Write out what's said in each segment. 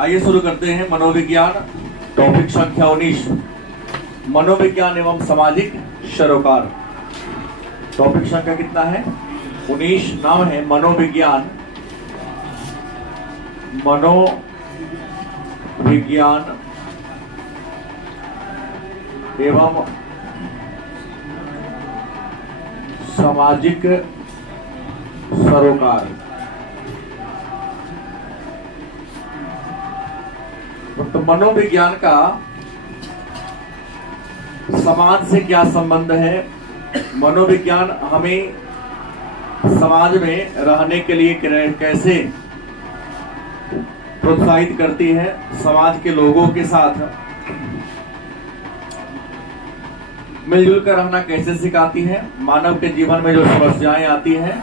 आइए शुरू करते हैं मनोविज्ञान, टॉपिक संख्या 19, मनोविज्ञान एवं सामाजिक सरोकार। टॉपिक संख्या कितना है? 19। नाम है मनोविज्ञान, मनोविज्ञान एवं सामाजिक सरोकार। तो मनोविज्ञान का समाज से क्या संबंध है? मनोविज्ञान हमें समाज में रहने के लिए कैसे प्रोत्साहित करती है, समाज के लोगों के साथ मिलजुल कर रहना कैसे सिखाती है, मानव के जीवन में जो समस्याएं आती हैं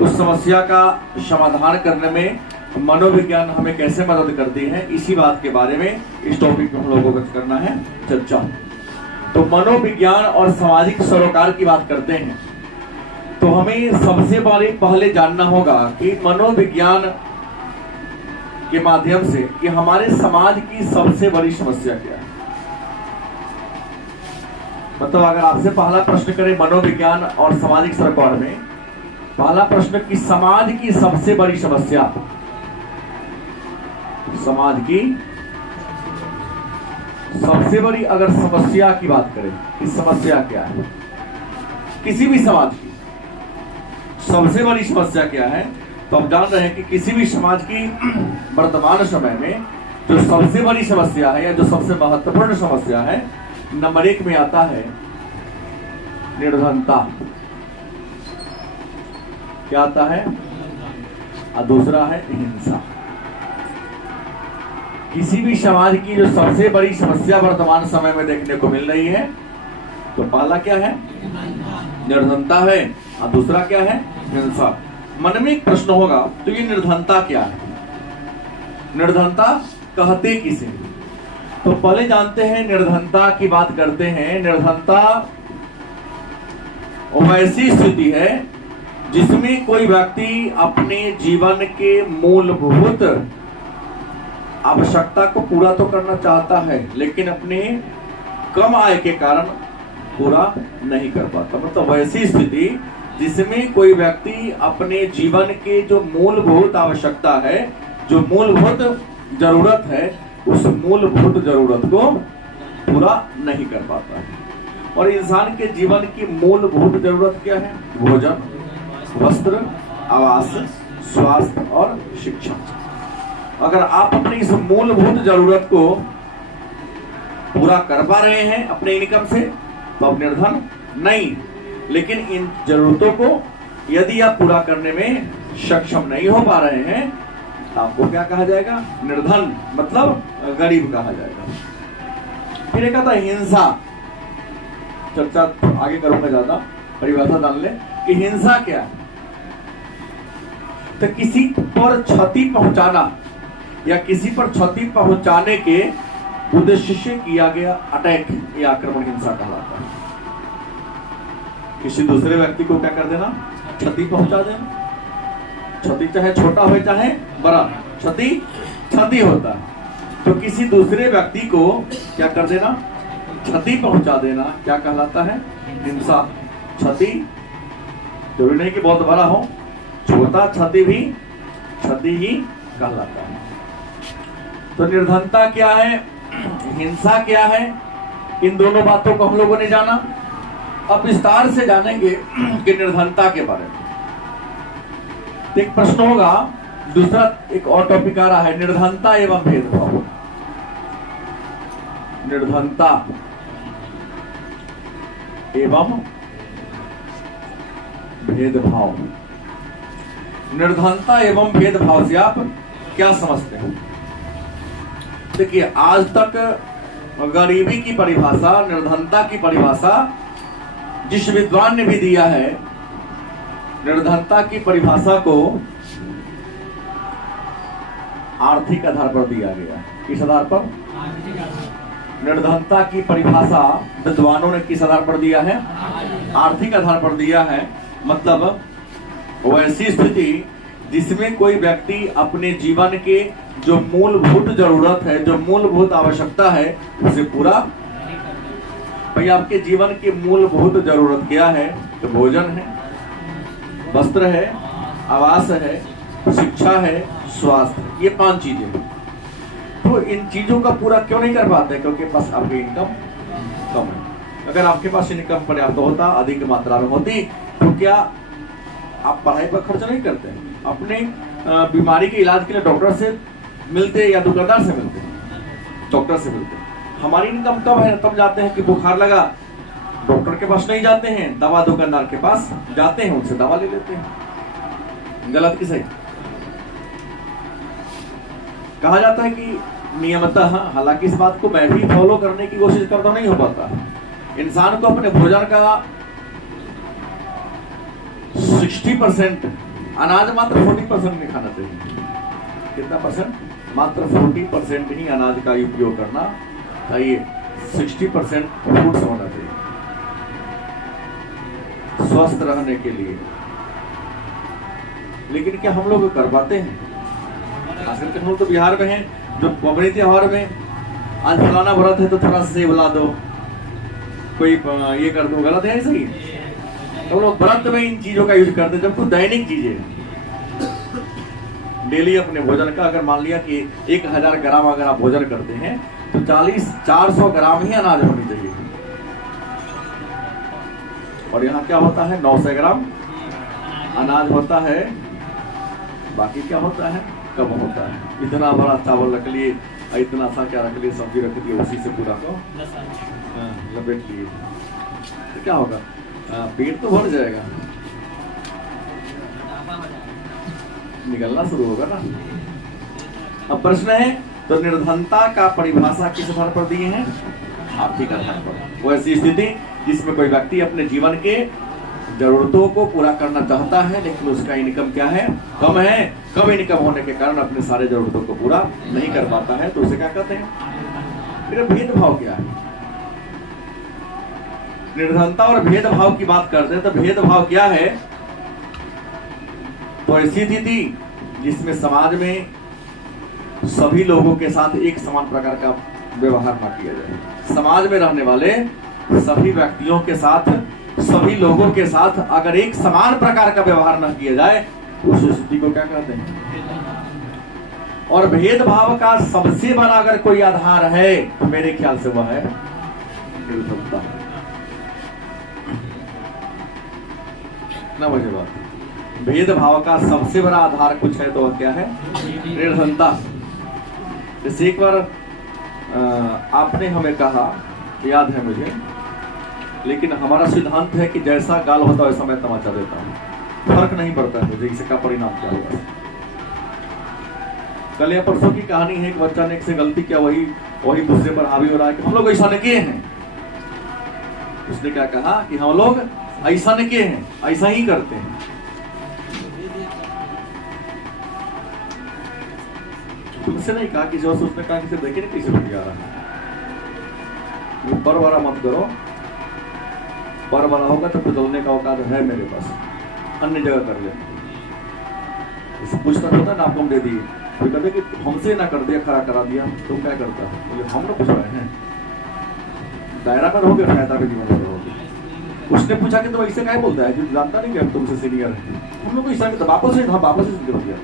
उस समस्या का समाधान करने में मनोविज्ञान हमें कैसे मदद करती है, इसी बात के बारे में इस टॉपिक में हम लोगों को करना है चर्चा। तो मनोविज्ञान और सामाजिक सरोकार की बात करते हैं तो हमें सबसे पहले जानना होगा कि मनोविज्ञान के माध्यम से कि हमारे समाज की सबसे बड़ी समस्या क्या है। मतलब अगर आपसे पहला प्रश्न करें मनोविज्ञान और सामाजिक सरोकार में, पहला प्रश्न कि समाज की सबसे बड़ी समस्या, समाज की सबसे बड़ी अगर समस्या की बात करें कि समस्या क्या है, किसी भी समाज की सबसे बड़ी समस्या क्या है, तो हम जान रहे हैं कि किसी भी समाज की वर्तमान समय में जो सबसे बड़ी समस्या है या जो सबसे महत्वपूर्ण समस्या है, नंबर 1 में आता है निर्धनता। क्या आता है? और दूसरा है हिंसा। किसी भी समाज की जो सबसे बड़ी समस्या वर्तमान समय में देखने को मिल रही है, तो पहला क्या है? निर्धनता है, और दूसरा क्या है? हिंसा। मन में एक प्रश्न होगा, तो ये निर्धनता क्या है? निर्धनता कहते किसे? तो पहले जानते हैं निर्धनता की बात करते हैं। निर्धनता वैसी स्थिति है जिसमें कोई व्यक्ति अपने जीवन के मूलभूत आवश्यकता को पूरा तो करना चाहता है, लेकिन अपने कम आय के कारण पूरा नहीं कर पाता। मतलब वैसी स्थिति जिसमें कोई व्यक्ति अपने जीवन के जो मूलभूत आवश्यकता है, जो मूलभूत जरूरत है, उस मूलभूत जरूरत को पूरा नहीं कर पाता है। और इंसान के जीवन की मूलभूत जरूरत क्या है? भोजन, वस्त्र, आवास, स्वास्थ्य और शिक्षा। अगर आप अपनी इस मूलभूत जरूरत को पूरा कर पा रहे हैं अपने इनकम से, तो आप निर्धन नहीं। लेकिन इन जरूरतों को यदि आप पूरा करने में सक्षम नहीं हो पा रहे हैं, तो आपको क्या कहा जाएगा? निर्धन, मतलब गरीब कहा जाएगा। फिर एक आता है हिंसा। चर्चा आगे करूंगा, ज्यादा परिभाषा जान ले कि हिंसा क्या है। तो किसी पर क्षति पहुंचाना या किसी पर क्षति पहुंचाने के उद्देश्य से किया गया अटैक या आक्रमण हिंसा कहलाता है। किसी दूसरे व्यक्ति को क्या कर देना? क्षति पहुंचा देना। क्षति चाहे छोटा हो चाहे बड़ा, क्षति होता है। तो किसी दूसरे व्यक्ति को क्या कर देना? क्षति पहुंचा देना क्या कहलाता है? हिंसा। क्षति जरूरी नहीं कि बहुत बड़ा हो, छोटा क्षति भी क्षति ही कहलाता है। तो निर्धनता क्या है, हिंसा क्या है, इन दोनों बातों को हम लोगों ने जाना। अब विस्तार से जानेंगे कि निर्धनता के बारे में। तो एक प्रश्न होगा, दूसरा एक और टॉपिक आ रहा है, निर्धनता एवं भेदभाव। निर्धनता एवं भेदभाव। निर्धनता एवं भेदभाव से आप क्या समझते हैं? देखिए, आज तक गरीबी की परिभाषा, निर्धनता की परिभाषा जिस विद्वान ने भी दिया है, निर्धनता की परिभाषा को आर्थिक आधार पर दिया गया। किस आधार पर? निर्धनता की परिभाषा विद्वानों ने किस आधार पर दिया है? आर्थिक आधार पर दिया है। मतलब वैसी स्थिति जिसमें कोई व्यक्ति अपने जीवन के जो मूलभूत जरूरत है, जो मूलभूत आवश्यकता है, उसे पूरा। भाई आपके जीवन की मूलभूत जरूरत क्या है? तो भोजन है, वस्त्र है, आवास है, शिक्षा है, स्वास्थ्य, ये 5 चीजें हैं। तो इन चीजों का पूरा क्यों नहीं कर पाते? क्योंकि बस आपकी इनकम कम है। अगर आपके पास इनकम पर्याप्त होता, अधिक मात्रा में होती, तो क्या आप पढ़ाई पर खर्च नहीं करते? अपने बीमारी के इलाज के लिए डॉक्टर से मिलते या दुकानदार से मिलते? डॉक्टर से मिलते। हमारी इनकम कम है, तब जाते हैं कि बुखार लगा, डॉक्टर के पास नहीं जाते हैं, दवा दुकानदार के पास जाते हैं, उनसे दवा ले लेते हैं। गलत कि सही? कहा जाता है कि नियमतः, हालांकि इस बात को मैं भी फॉलो करने की कोशिश करता हूं, नहीं हो पाता। इंसान को अपने भोजन का 60% अनाज, मात्र 40% नहीं खाना चाहिए। कितना परसेंट? मात्र 40% ही अनाज का उपयोग करना चाहिए। 60% फ्रूट्स होना चाहिए स्वस्थ रहने के लिए। लेकिन क्या हम लोग कर पाते हैं? खासकर हम लोग तो बिहार में हैं, जो पबनी त्योहार में आज फलाना व्रत है तो थोड़ा सेब ला दो, कोई ये कर दो, गलत है? सही? तो लोग व्रत में इन चीजों का यूज करते, जबकि दैनिक चीजें डेली अपने भोजन का, अगर मान लिया कि 1000 ग्राम अगर आप भोजन करते हैं तो 400 ग्राम ही अनाज होनी चाहिए। और यहाँ क्या होता है? 900 ग्राम अनाज होता है, बाकी क्या होता है? कम होता है। इतना बड़ा चावल रख लिए, इतना सा क्या रख लिए, सब्जी रख दी, उसी से पूरा को लपेट लिए, तो क्या होगा? पेट तो भर जाएगा, निकलना शुरू होगा ना। अब प्रश्न है, तो निर्धनता का परिभाषा किस आधार पर दिए हैं? आर्थिक आधार पर। वो ऐसी स्थिति जिसमें कोई व्यक्ति अपने जीवन के जरूरतों को पूरा करना चाहता है, लेकिन उसका इनकम क्या है? कम है। कम इनकम होने के कारण अपने सारे जरूरतों को पूरा नहीं कर पाता है, तो उसे क्या कहते हैं? फिर भेदभाव क्या है? निर्धनता और भेदभाव की बात करते हैं, तो भेदभाव क्या है? तो ऐसी स्थिति जिसमें समाज में सभी लोगों के साथ एक समान प्रकार का व्यवहार न किया जाए। समाज में रहने वाले सभी व्यक्तियों के साथ, सभी लोगों के साथ अगर एक समान प्रकार का व्यवहार न किया जाए, उस स्थिति को क्या कहते हैं? और भेदभाव का सबसे बड़ा अगर कोई आधार है, तो मेरे ख्याल से वह है निर्धनता। ना मुझे बात, भेदभाव का सबसे बड़ा आधार कुछ है तो वह क्या है? निर्धनता। जैसे एक बार आपने हमें कहा, याद है मुझे, लेकिन हमारा सिद्धांत है कि जैसा गाल होता है वैसा मैं तमाचा देता हूँ, फर्क नहीं पड़ता है मुझे इसका परिणाम क्या होगा। कल या परसों की कहानी है, एक बच्चा ने एक से गलती किया, वही दूसरे पर हावी हो रहा है कि हम लोग ऐसा नहीं किए हैं। उसने क्या कहा कि हम लोग ऐसा नहीं किए हैं, ऐसा ही करते हैं। तुमसे नहीं कहा कि जो उसने कहा कि देखे नहीं कैसे बन जा रहा है। वो पर वाला मत करो, पर वाला होगा तो बदलने का औकात है मेरे पास, अन्य जगह कर ले। पूछता होता ना, आपको हम दे दिए, तो कहते कि हमसे ना कर दिया, खड़ा करा दिया, तुम क्या करता है? बोले हम लोग पूछ रहे हैं, दायरा में रहोगे, फायदा में जीवन में रहोगे। उसने पूछा कि तुम ऐसे क्या बोलता है, जो जानता नहीं कि हम तुमसे सीनियर है। हम लोग ऐसा नहीं, वापस से वापस से सीनियर हो गया।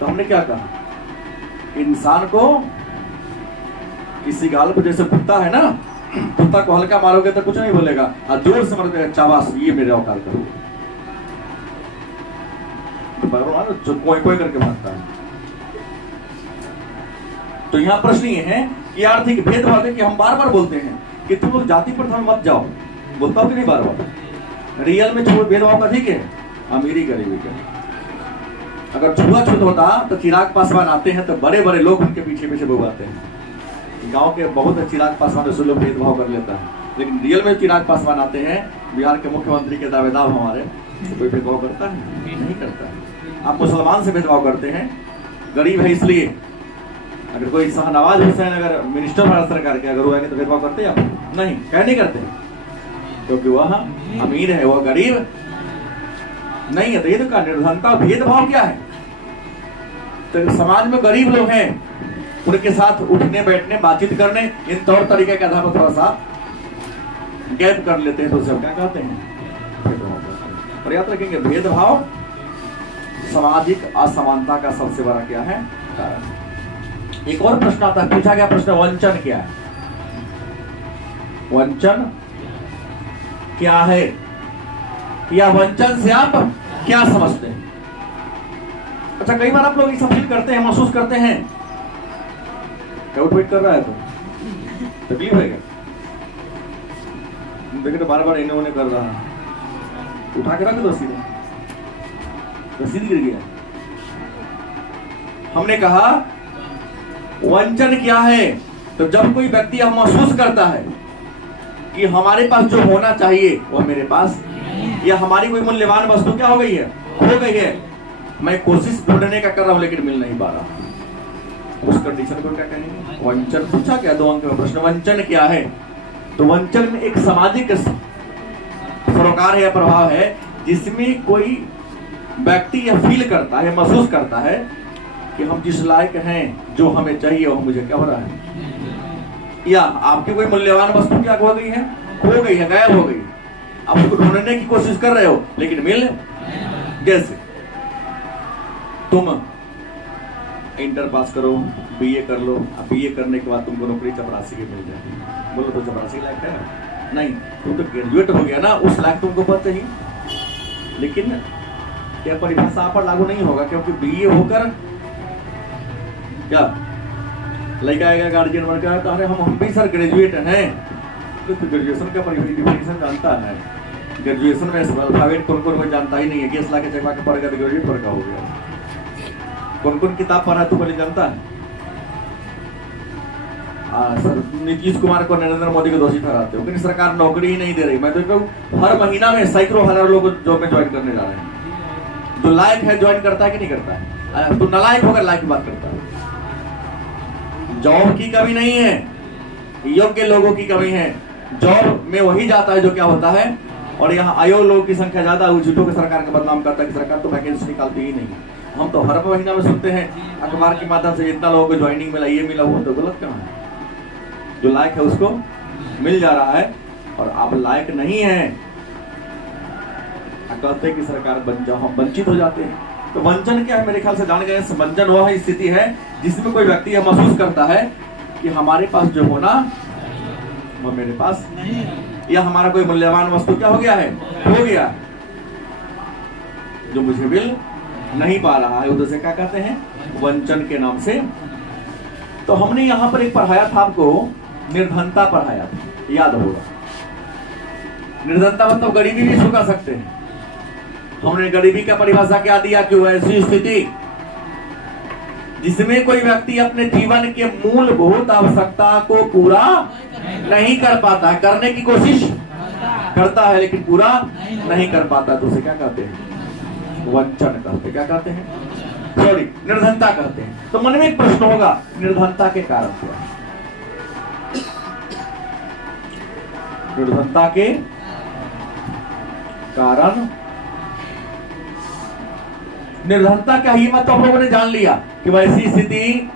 तो हमने क्या कहा? इंसान को किसी गाल को, जैसे कुत्ता है ना, कुत्ता को हल्का मारोगे तो कुछ नहीं बोलेगा, और जोर से मारोगे चावास, ये मेरे औकात करोगे, तो कोई कोई करके मारता है। तो यहाँ प्रश्न ये है कि आर्थिक भेदभाव है कि हम बार बार बोलते हैं कि तुम लोग जाति प्रथा में मत जाओ, बोलता हो कि नहीं बार बार? रियल में छोड़ भेदभाव का ठीक है, अमीरी गरीबी का। अगर छुआछूत होता तो चिराग पासवान आते हैं तो बड़े बड़े लोग उनके पीछे पीछे बुलाते हैं। गांव के बहुत चिराग पासवान से लोग भेदभाव कर लेता है, लेकिन रियल में चिराग पासवान आते हैं, बिहार के मुख्यमंत्री के दावेदार हमारे, तो कोई भेदभाव करता है? नहीं करता है। आप मुसलमान से भेदभाव करते हैं, गरीब है इसलिए। अगर कोई शाहनवाज हुसैन अगर मिनिस्टर भारत सरकार के अगर हुआ तो भेदभाव करते हैं आप? नहीं, क्या नहीं करते। क्योंकि वह अमीर है, वह गरीब नहीं है। तो ये तो क्या निर्धनता, भेदभाव क्या है? तो समाज में गरीब लोग हैं, उनके साथ उठने बैठने बातचीत करने इन तौर तरीके के आधार पर थोड़ा सा गैप कर लेते हैं तो उसे क्या कहते हैं? भेदभाव। और याद रखेंगे भेदभाव सामाजिक असमानता का सबसे बड़ा क्या है? कारण। एक और प्रश्न आता है, पूछा गया प्रश्न, वंचन क्या है? वंचन क्या है, या वंचन से आप क्या समझते हैं? अच्छा, कई बार आप लोग ऐसा फील करते हैं, महसूस करते हैं, क्या वेट कर रहा है तो तकलीफ है क्या? देखिए तो बार बार इन्हें उन्हें कर रहा है, उठा के रख दो सीधे, रसीद गिर गया। हमने कहा वंचन क्या है? तो जब कोई व्यक्ति यह महसूस करता है कि हमारे पास जो होना चाहिए वह मेरे पास, या हमारी कोई मूल्यवान वस्तु क्या हो गई है? खो गई है, मैं कोशिश ढूंढने का कर रहा हूं लेकिन मिल नहीं पा रहा, उस कंडीशन को क्या कहेंगे? वंचन। पूछा क्या 2 अंक में प्रश्न, वंचन क्या है? तो वंचन में एक सामाजिक सरोकार या प्रभाव है जिसमें कोई व्यक्ति यह फील करता है, महसूस करता है कि हम जिस लायक हैं, जो हमें चाहिए वो मुझे क्या हो रहा है, या आपकी कोई मूल्यवान वस्तु क्या हो गई है? खो गई है, गायब हो गई, आप उसको ढूंढने की कोशिश कर रहे हो लेकिन मिल। जैसे तुम इंटर पास करो, बीए कर लो, अब बीए करने के बाद तुमको नौकरी चपरासी की मिल जाए, बोलो तो चपरासी लायक है नहीं, तुम तो ग्रेजुएट हो गया ना, उस लायक तुमको पता ही। लेकिन यह परिभाषा आप पर लागू नहीं होगा, क्योंकि बीए होकर क्या लड़का आएगा गार्जियन वर्ग का, तो अरे हम भी सर ग्रेजुएट हैं, तो ग्रेजुएशन का परिभाषा जानता है, ग्रेजुएशन में अल्फाबेट कौन कौन जानता ही नहीं है, केस ला के चकवा के पढ़ेगा तो ग्रेजुएट वर्ग का हो गया। कौन कौन किताब पढ़ा तू पहले जानता है? सर नीतीश कुमार को नरेंद्र मोदी को दोषी ठहराते हो, लेकिन सरकार नौकरी ही नहीं दे रही। मैं तो कहूँ हर महीना में सैकड़ों हजार लोग जॉब में ज्वाइन करने जा रहे हैं। जो लायक है ज्वाइन करता है कि नहीं करता है? तू नालायक होकर लायक की बात करता है। जॉब की कमी नहीं है, योग्य लोगों की कमी है। जॉब में वही जाता है जो क्या होता है, और यहाँ अयोग्य लोगों की संख्या ज्यादा है, झूठों के सरकार का बदनाम करता है कि सरकार तो वैकेंसी निकालती ही नहीं। हम तो हर महीना में सुनते हैं अखबार के माध्यम से इतना लोगों को ज्वाइनिंग मिला, ये मिला, वो तो गलत कहाँ है? जो लायक है उसको मिल जा रहा है, और आप लायक नहीं हैं, कहते कि सरकार वंचित हो जाते हैं। तो वंचन क्या है? मेरे ख्याल से जान गए, वंचन वह स्थिति है जिसमें कोई व्यक्ति यह महसूस करता है कि हमारे पास जो होना वो मेरे पास नहीं, या हमारा कोई मूल्यवान वस्तु क्या हो गया है? हो गया, जो मुझे मिल नहीं पा रहा है, उधर से क्या कहते हैं? वंचन के नाम से। तो हमने यहां पर एक पढ़ाया था आपको, निर्धनता पढ़ाया था, याद होगा। निर्धनता मतलब गरीबी भी चुका सकते हैं। हमने गरीबी का परिभाषा क्या दिया कि वो ऐसी स्थिति जिसमें कोई व्यक्ति अपने जीवन के मूलभूत आवश्यकता को पूरा नहीं कर पाता है, करने की कोशिश करता है लेकिन पूरा नहीं कर पाता, तो उसे क्या कहते हैं? वंचन कहते। क्या कहते हैं? सॉरी, निर्धनता कहते हैं। तो मन में एक प्रश्न होगा, निर्धनता के कारण क्या है? निर्धनता के कारण, निर्धनता क्या ही मत आप लोगों ने जान लिया कि वैसी स्थिति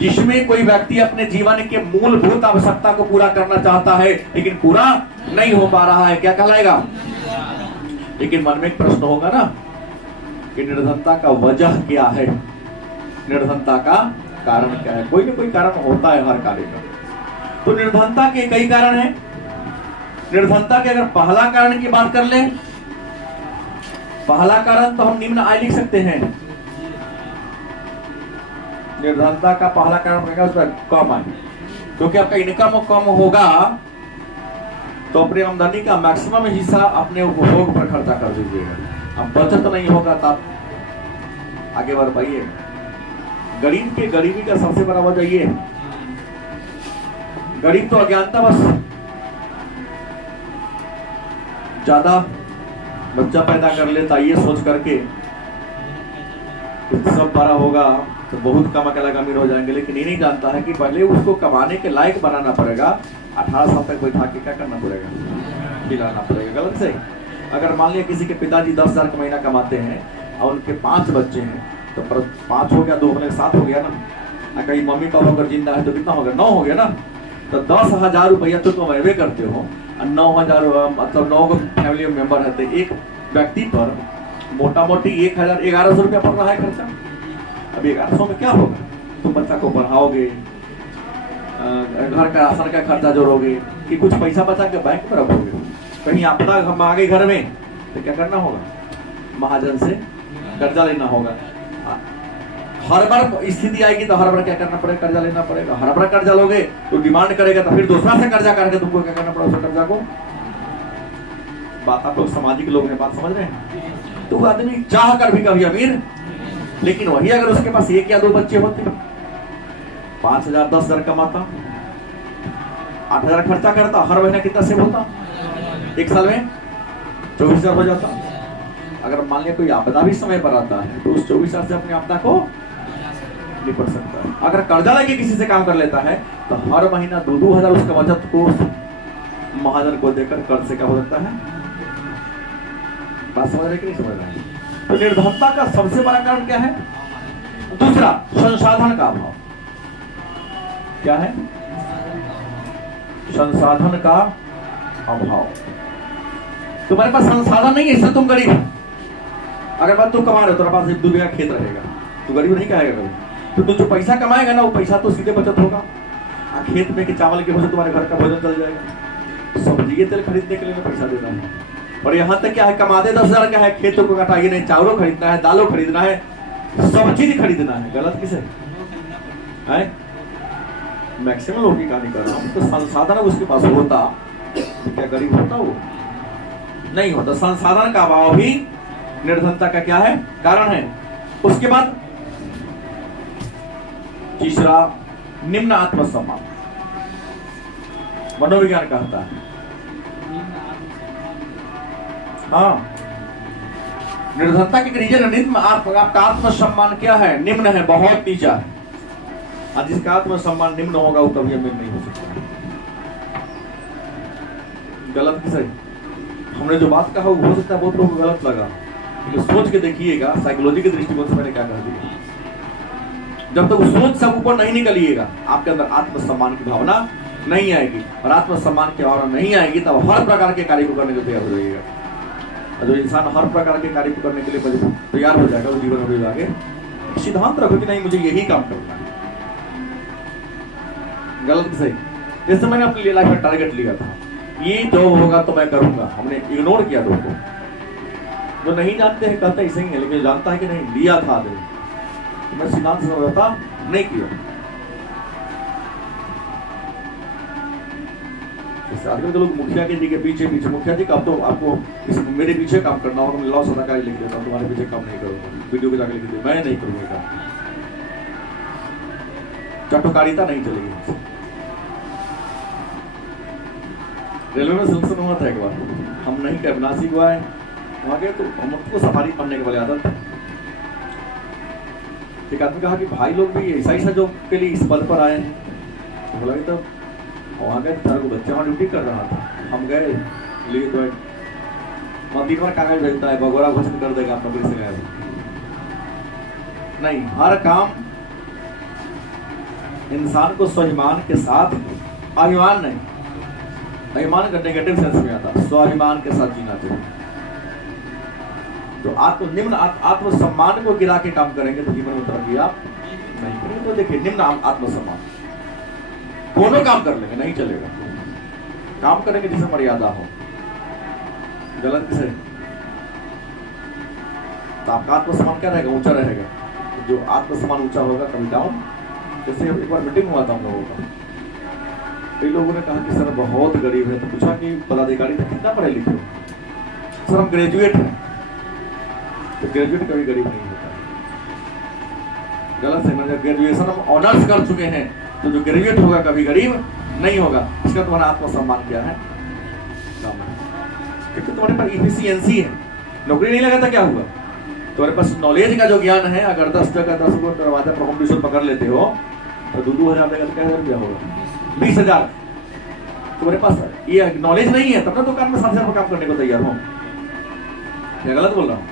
जिसमें कोई व्यक्ति अपने जीवन के मूलभूत आवश्यकता को पूरा करना चाहता है लेकिन पूरा नहीं हो पा रहा है, क्या कहलाएगा? लेकिन मन में एक प्रश्न होगा ना कि निर्धनता का वजह क्या है, निर्धनता का कारण क्या है? कोई ना कोई कारण होता है हर कार्य में। तो निर्धनता के कई कारण हैं। निर्धनता के अगर पहला कारण की बात कर ले, पहला कारण तो हम निम्न आय लिख सकते हैं। निर्धनता का पहला कारण रहेगा उसका कम आय, क्योंकि आपका इनकम कम होगा तो अपनी आमदनी का मैक्सिमम हिस्सा अपने उपभोग पर खर्चा कर दीजिएगा। अब बचत नहीं होगा तो आप आगे बढ़ पाइए। गरीब के गरीबी का सबसे बड़ा वजह ये, गरीब तो अज्ञानता बस, ज्यादा बच्चा पैदा कर लेता ये सोच करके सब बड़ा होगा तो बहुत कमा के लगा अमीर हो जाएंगे, लेकिन ये नहीं जानता है कि पहले उसको कमाने के लायक बनाना पड़ेगा। 18 साल तक बैठा के क्या करना पड़ेगा? खिलाना पड़ेगा। गलत सही? अगर मान लिया किसी के पिताजी 10,000 का महीना कमाते हैं और उनके 5 बच्चे हैं, तो 5 हो गया, 2 होने 7 हो गया ना। कहीं मम्मी पापा अगर जिंदा है तो कितना हो गया? 9 हो गया ना। तो 10,000 रुपया तो तुम अवे करते हो, और 9,000 मतलब 9 फैमिली मेंबर है, तो एक व्यक्ति पर मोटा मोटी 1,000-1,100 रुपया पड़ रहा है खर्चा। अब 1,100 में क्या होगा? तुम बच्चा को पढ़ाओगे, घर का राशन का खर्चा जोड़ोगे, कि कुछ पैसा बचा के बैंक में रखोगे। कहीं आपदा हम आ गई घर में तो क्या करना होगा? महाजन से कर्जा लेना होगा। हर बार स्थिति आएगी तो हर बार क्या करना पड़ेगा? कर्जा लेना पड़ेगा। हर बार कर्जा लोगे तो डिमांड करेगा, तो फिर दूसरा से कर्जा करके तुमको क्या करना पड़ेगा? कर्जा को बात आप लोग सामाजिक लोग हैं, बात समझ रहे हैं? तो आदमी चाह कर भी कभी अमीर, लेकिन वही अगर उसके पास 1 या 2 बच्चे होते, 5,000 10,000 कमाता, 8,000 खर्चा करता, हर महीना कितना सेव होता? 1 साल में 24,000 हो जाता। अगर मान लिया कोई आपदा भी समय पर आता है तो उस 24,000 से अपनी आपदा को निपट सकता है। अगर कर्जा लेके किसी से काम कर लेता है तो हर महीना 2-2 हजार उसका बचत को महाजन को देकर कर्ज से क्या हो सकता है? बात समझ रहे कि नहीं समझ रहे? तो निर्धनता का सबसे बड़ा कारण क्या है? दूसरा, संसाधन का अभाव। क्या है? संसाधन का अभाव। तुम्हारे पास संसाधन नहीं है इससे तुम गरीब हो। अगर बात तुम कमा रहे हो, तुम्हारे पास 1-2 बीघा खेत रहेगा, तो गरीब नहीं कहेगा कभी। तो तुम जो पैसा कमाएगा ना, वो पैसा तो सीधे बचत होगा। खेत में के चावल के वजह तुम्हारे घर का भोजन चल जाएगा। सब्जी तेल खरीदने के लिए पैसा देना है। और यहाँ तक क्या है, कमाते 10,000 का है, खेतों को कटाइए नहीं, चावलों खरीदना है, दालों खरीदना है, सब चीज खरीदना है। गलत किसे है? मैक्सिमम लोगों की कहानी कर रहा हूँ। तो संसाधन उसके पास होता तो क्या गरीब होता? वो नहीं होता। संसाधन का अभाव भी निर्धनता का क्या है? कारण है। उसके बाद तीसरा, निम्न आत्मसम्मान। मनोविज्ञान कहता है, हाँ, निर्धनता के रीजन निम्न। आपका आत्मसम्मान क्या है? निम्न है, बहुत नीचा है। और जिसका आत्मसम्मान निम्न होगा वो कभी अमीर नहीं हो सकता। गलत की सही? हमने जो बात कहा वो हो सकता है बहुत लोगों को गलत लगा, लेकिन सोच के देखिएगा, साइकोलॉजी के दृष्टिकोण से मैंने क्या कह दिया। जब तक सोच से ऊपर नहीं निकलिएगा, आपके अंदर आत्मसम्मान की भावना नहीं आएगी। और आत्मसम्मान की भावना नहीं आएगी तब हर प्रकार के कार्य को करने को तैयार हो जाएगा। और जो इंसान हर प्रकार के कार्य को करने के लिए तैयार हो जाएगा, वो जीवन में भी आगे सिद्धांत रखो कि नहीं मुझे यही काम करना है। गलत सही? जैसे मैंने अपनी लाइफ में टारगेट लिया था, ये जॉब होगा तो मैं करूंगा, हमने इग्नोर किया दोस्तों। जो नहीं जानते हैं कहते ऐसे ही है, लेकिन जानता है कि नहीं लिया था आदमी, तो मैं सिद्धांत से समझता नहीं किया। आजकल के लोग मुखिया के जी के पीछे मुखिया जी का अब तो आपको मेरे पीछे काम करना होगा, मैं लॉ सदाकारी लिख देता हूँ, तुम्हारे पीछे काम नहीं करूंगा, वीडियो के जाकर लिख देता, मैं नहीं करूंगा। चटोकारिता नहीं चलेगी। रेलवे में सिलसिला हुआ था एक बार, हम नहीं गए, नासिक को आए, वहां गए तो हमको सफारी पढ़ने के वाले आदत। एक आदमी कहा कि भाई लोग भी ऐसा जॉब के लिए इस पद पर आए हैं। तो बोला तो वहां गए, सारे को बच्चा वहां ड्यूटी कर रहा था, हम गए लिए तो मंदिर पर कागज भेजता है, भगोड़ा घोषित कर देगा आप नौकरी से गए। नहीं, हर काम इंसान को स्वाभिमान के साथ, अभिमान नहीं, अभिमान का नेगेटिव सेंस में आता, स्वाभिमान के साथ जीना चाहिए। तो निम्न आत्मसम्मान को गिरा के काम करेंगे तो जीवन में तरक्की आप नहीं करेंगे। तो देखिए, निम्न आत्मसम्मान, दोनों काम कर लेंगे नहीं चलेगा। काम करेंगे जिसमें मर्यादा हो। गलत किसे? तो आपका आत्मसम्मान क्या रहेगा? ऊंचा रहेगा। जो आत्मसम्मान ऊंचा होगा कभी डाउन। जैसे एक बार मीटिंग हुआ था हम लोगों का, कई लोगों ने कहा कि सर बहुत गरीब है, तो पूछा कि पदाधिकारी थे कितना पढ़े लिखे हो? सर हम ग्रेजुएट हैं। तो ग्रेजुएट कभी गरीब नहीं होता। गलत है, मतलब ग्रेजुएशन हम ऑनर्स कर चुके हैं, तो जो ग्रेजुएट होगा कभी गरीब नहीं होगा। इसका तुम्हारा आत्मसम्मान क्या है? क्योंकि तुम्हारे पास इफिशियंसी है। नौकरी नहीं लगा था क्या हुआ? तुम्हारे पास नॉलेज का जो ज्ञान है, अगर 10 जगह 10 को दरवाजा पर कॉम्पिटिशन पकड़ लेते हो तो 2-2 हजार देगा तो क्या 1000 रुपया होगा? 20,000। तुम्हारे पास ये नॉलेज नहीं है, तब ना दुकान में 7,000 काम करने को तैयार हो। मैं गलत बोल रहा हूँ?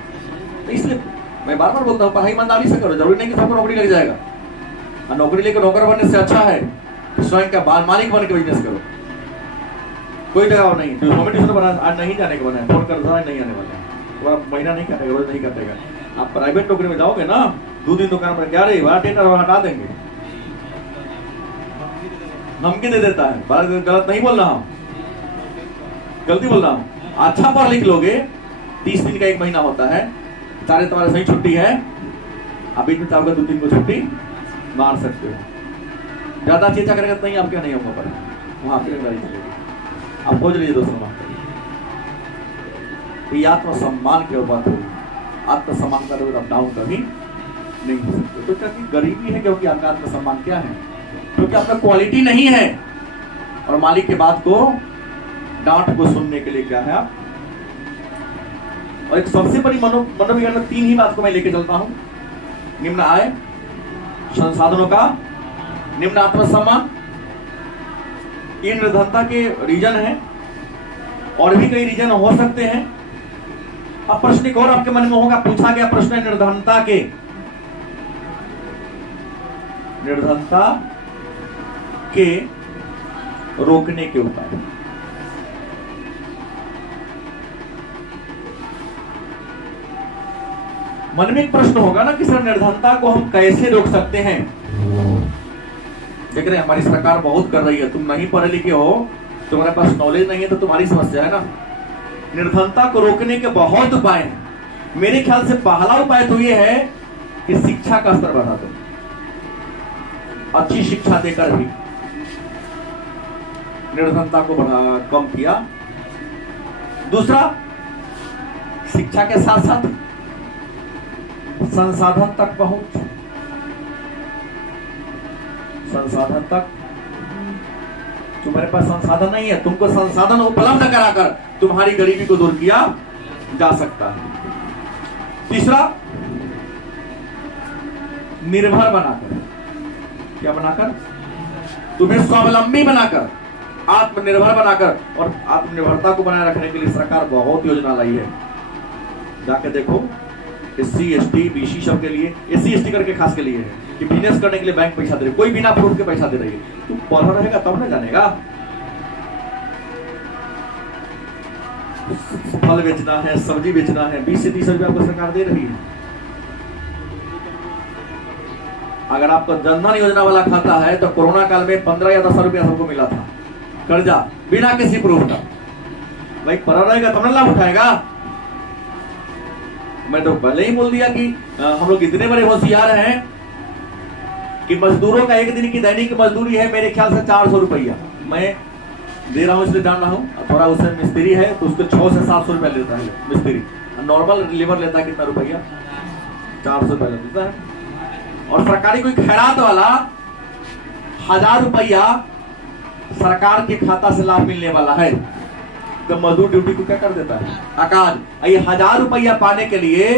तो इसलिए मैं बार बार बोलता हूँ, पढ़ाई ईमानदारी से करो। जरूरी नहीं कि सबको नौकरी लग जाएगा, और नौकरी लेकर नौकर बनने से अच्छा है कि स्वयं का मालिक बन के बिजनेस करो। कोई लगाव नहीं, ट्यूशन बना आज नहीं जाने का बना है, फोन कर नहीं आने वाला है, तुम्हारा महीना नहीं काटेगा, रोज नहीं काटेगा। आप प्राइवेट नौकरी में जाओगे ना, 2 दिन दुकान पर क्या रे बड़ा टेंडर हटा देंगे, धमकी दे देता है। बात गलत नहीं बोल रहा हूँ, गलती बोल रहा हूँ। अच्छा पढ़ लिख लोगे, 30 दिन का 1 महीना होता है, सारे तुम्हारे सही छुट्टी है, आप बीच में चाहोगे 2-3 को छुट्टी मार सकते हो। ज्यादा चेचा करेगा तो नहीं, आपके नहीं होगा पर वहां आपकी गाड़ी चलेगी। आप खोज लीजिए दोस्तों, माफ करिए, ये आत्मसम्मान की बात होगी। आत्मसम्मान का रोज आप डाउन कभी नहीं हो सकते। तो क्योंकि गरीबी है, क्योंकि आपका आत्मसम्मान क्या है, क्योंकि आपका क्वालिटी नहीं है। और मालिक के बात को, डांट को सुनने के लिए क्या है आप। और एक सबसे बड़ी मनोविज्ञान में 3 ही बात को मैं लेके चलता हूं: निम्न आय, संसाधनों का निम्न आत्मसम्मान। ये निर्धनता के रीजन है, और भी कई रीजन हो सकते हैं। अब प्रश्न एक और आपके मन में होगा, पूछा गया प्रश्न है निर्धनता के रोकने के उपाय। मन में एक प्रश्न होगा ना कि सर निर्धनता को हम कैसे रोक सकते हैं। देख रहे हैं हमारी सरकार बहुत कर रही है, तुम नहीं पढ़े लिखे हो, तुम्हारे पास नॉलेज नहीं है, तो तुम्हारी समस्या है ना। निर्धनता को रोकने के बहुत उपाय हैं। मेरे ख्याल से पहला उपाय तो ये है कि शिक्षा का स्तर बढ़ा दो, अच्छी शिक्षा देकर भी निर्धनता को कम किया। दूसरा, शिक्षा के साथ साथ संसाधन तक पहुंच, संसाधन तक। तुम्हारे पास संसाधन नहीं है, तुमको संसाधन उपलब्ध कराकर तुम्हारी गरीबी को दूर किया जा सकता है। तीसरा, निर्भर बनाकर, क्या बनाकर, तुम्हें स्वावलंबी बनाकर, आत्मनिर्भर बनाकर। और आत्मनिर्भरता को बनाए रखने के लिए सरकार बहुत योजना लाई है, जाके देखो। SC ST BC सब के लिए, SC ST करके खास के लिए है कि बिजनेस करने के लिए बैंक पैसा दे रही, कोई बिना प्रूफ के पैसा दे रही है। तू पढ़ा रहेगा तब ना जानेगा। फल बेचना है, सब्जी बेचना है, 20 से 30 रुपया आपको सरकार दे रही है। अगर आपका जनधन योजना वाला खाता है तो कोरोना काल में 15 या 10 रुपया सबको मिला था कर्जा, बिना किसी प्रूफ का। भाई पढ़ा रहेगा तब ना लाभ उठाएगा। मैं तो पहले ही बोल दिया कि हम लोग इतने बड़े होशियार हैं कि मजदूरों का 1 दिन की दैनिक मजदूरी है मेरे ख्याल से 400 रुपया। मैं दे रहा हूँ इसलिए जान रहा हूँ, थोड़ा उससे मिस्त्री है तो उसको 600 से 700 रुपया लेता है मिस्त्री। नॉर्मल लेबर लेता है कितना रुपया, 400 रुपया लेता है। और सरकारी कोई खैरात वाला 1000 रुपया सरकार के खाता से लाभ मिलने वाला है, तो मजदूर ड्यूटी को क्या कर देता है, आकाश। ये 1000 रुपया पाने के लिए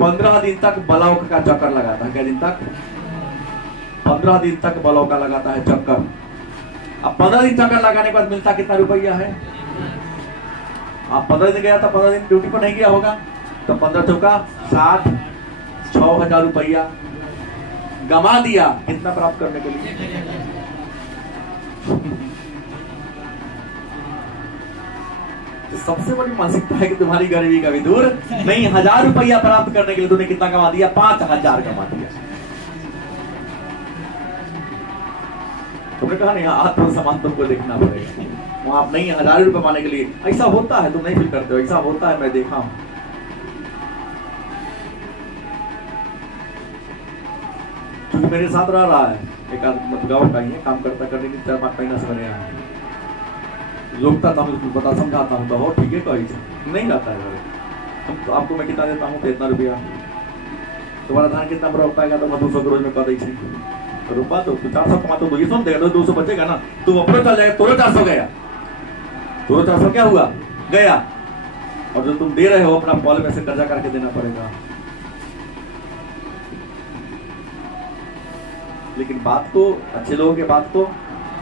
15 दिन तक ब्लॉक का चक्कर लगाता है। क्या दिन तक? 15 दिन तक ब्लॉक का लगाता है चक्कर। अब 15 दिन चक्कर लगाने के बाद मिलता कितना रुपया है? आप 15 दिन गया था, 15 दिन ड्यूटी पर नहीं गया होगा, तो 15 चौका 60, 6000 रुपया गमा दिया कितना प्राप्त करने के लिए। सबसे बड़ी मानसिकता है कि तुम्हारी गरीबी का भी दूर नहीं। 1000 रुपया प्राप्त करने के लिए तूने कितना कमा दिया? 5000 कमा दिया। तुमने कहा नहीं, आत्मसम्मान तुमको देखना पड़ेगा। वहां आप नहीं 1000 रुपये पाने के लिए, ऐसा होता है, तुम नहीं फील करते हो, ऐसा होता है, मैं देखा हूं। क्योंकि मेरे साथ रह रहा है एक आदमी, गाँव का ही है, काम करता करने की 4-5 महीना से बने हैं। लोगता था, मैं बता समझाता हूँ तो हो ठीक है, कोई नहीं जाता है। तो आपको मैं कितना देता हूँ, इतना रुपया। तुम्हारा धान कितना बड़ा पाएगा? तो मैं 200 रोज में कर दी रुपया, तो 400 कमा तो 200 देगा, तो 200 बचेगा ना। तुम अपने चल जाएगा, तोड़ो 400 गया, तोड़ो 400 क्या हुआ? गया। और जो तुम दे रहे हो अपना पॉल में से कर्जा करके देना पड़ेगा। लेकिन बात को, अच्छे लोगों के बात को